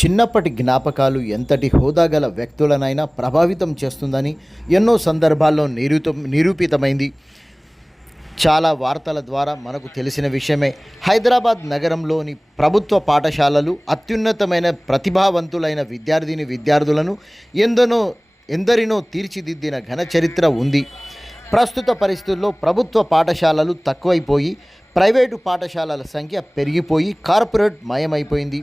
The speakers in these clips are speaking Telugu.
చిన్నప్పటి జ్ఞాపకాలు ఎంతటి హోదా గల వ్యక్తులనైనా ప్రభావితం చేస్తుందని ఎన్నో సందర్భాల్లో నిరూత నిరూపితమైంది. చాలా వార్తల ద్వారా మనకు తెలిసిన విషయమే. హైదరాబాద్ నగరంలోని ప్రభుత్వ పాఠశాలలు అత్యున్నతమైన ప్రతిభావంతులైన విద్యార్థిని విద్యార్థులను ఎందనో ఎందరినో తీర్చిదిద్దిన ఘన చరిత్ర ఉంది. ప్రస్తుత పరిస్థితుల్లో ప్రభుత్వ పాఠశాలలు తక్కువైపోయి ప్రైవేటు పాఠశాలల సంఖ్య పెరిగిపోయి కార్పొరేట్ మయమైపోయింది.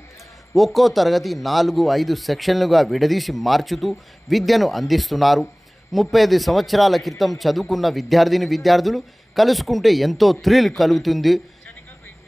ఒక్కో తరగతి నాలుగు ఐదు సెక్షన్లుగా విడదీసి మార్చుతూ విద్యను అందిస్తున్నారు. ముప్పై ఐదు సంవత్సరాల క్రితం చదువుకున్న విద్యార్థిని విద్యార్థులు కలుసుకుంటే ఎంతో థ్రిల్ కలుగుతుంది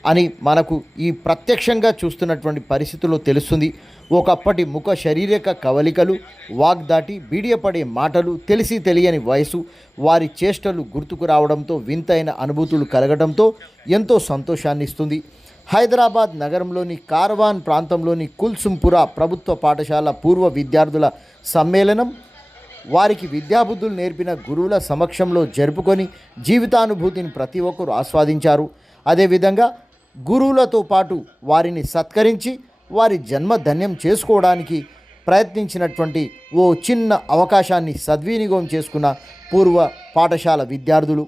అని మనకు ఈ ప్రత్యక్షంగా చూస్తున్నటువంటి పరిస్థితుల్లో తెలుస్తుంది. ఒకప్పటి ముఖ శారీరక కవలికలు వాగ్దాటి బీడియపడే మాటలు తెలిసి తెలియని వయసు వారి చేష్టలు గుర్తుకు రావడంతో వింతైన అనుభూతులు కలగడంతో ఎంతో సంతోషాన్ని ఇస్తుంది హైదరాబాద్ నగరంలోని కార్వాన్ ప్రాంతంలోని కుల్సుంపుర ప్రభుత్వ పాఠశాల పూర్వ విద్యార్థుల సమ్మేళనం వారికి విద్యాబుద్ధులు నేర్పిన గురువుల సమక్షంలో జరుపుకొని జీవితానుభూతిని ప్రతి ఒక్కరూ ఆస్వాదించారు. అదేవిధంగా గురువులతో పాటు వారిని సత్కరించి వారి జన్మ ధన్యం చేసుకోవడానికి ప్రయత్నించినటువంటి ఓ చిన్న అవకాశాన్ని సద్వినియోగం చేసుకున్న పూర్వ పాఠశాల విద్యార్థులు.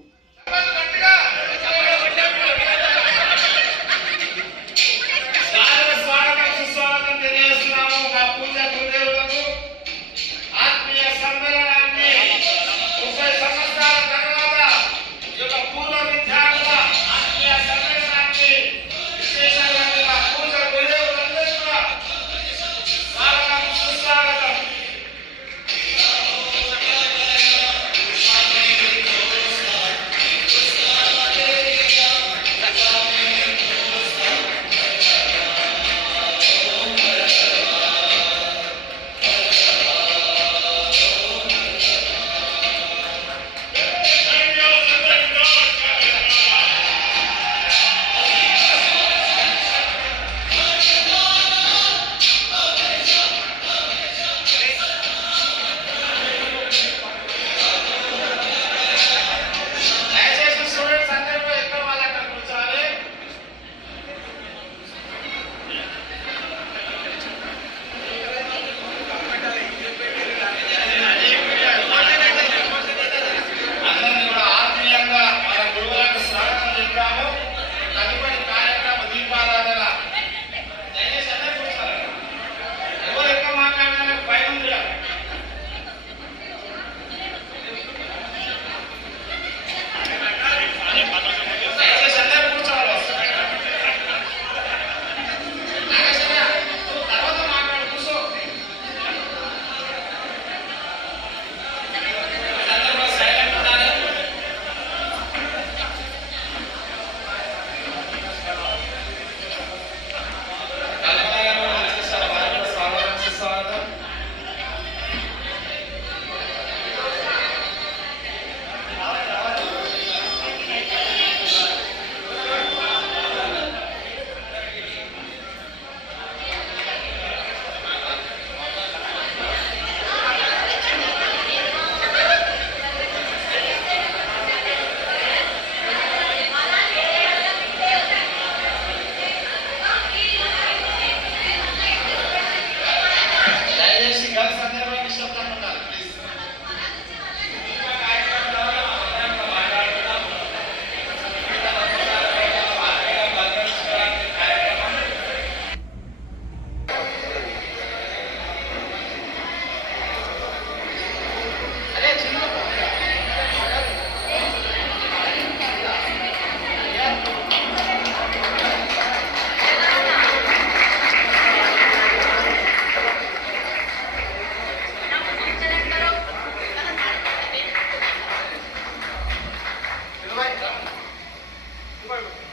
Hallelujah.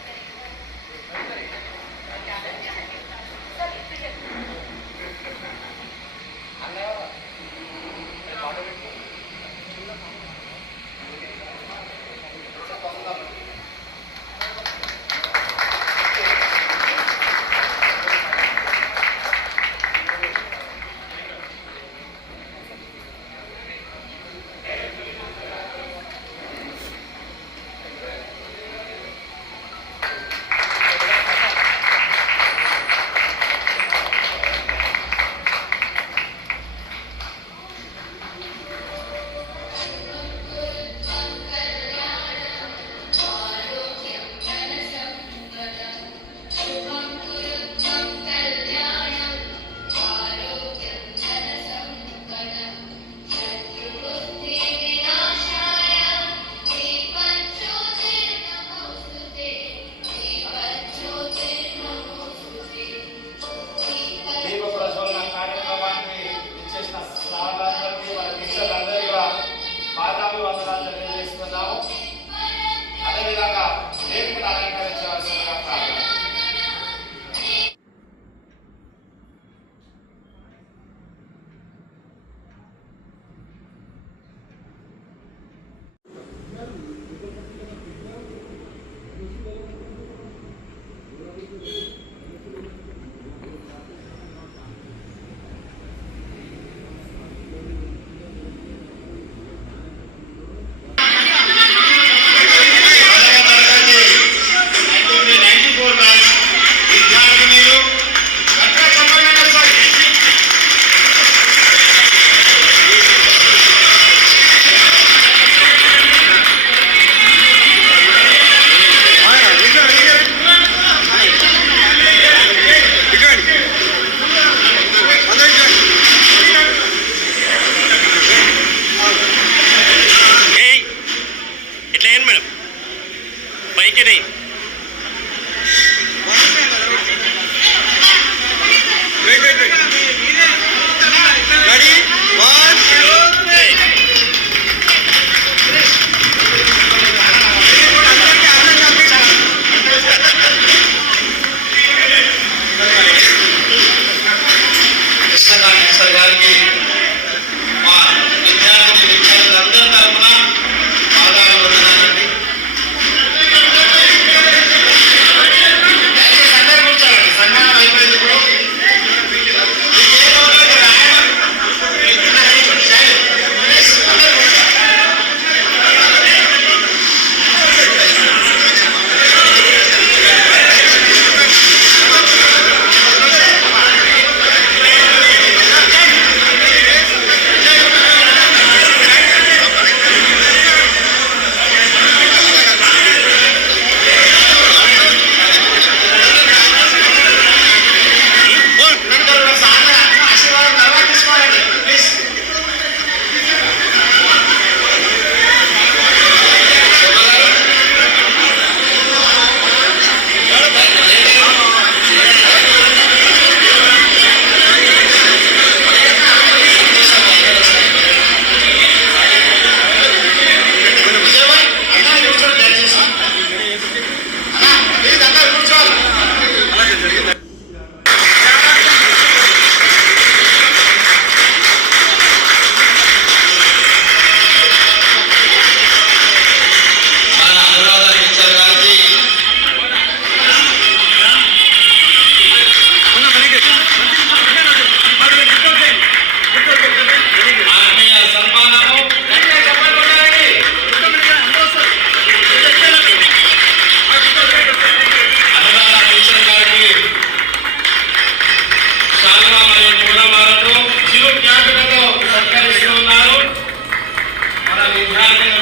Gracias.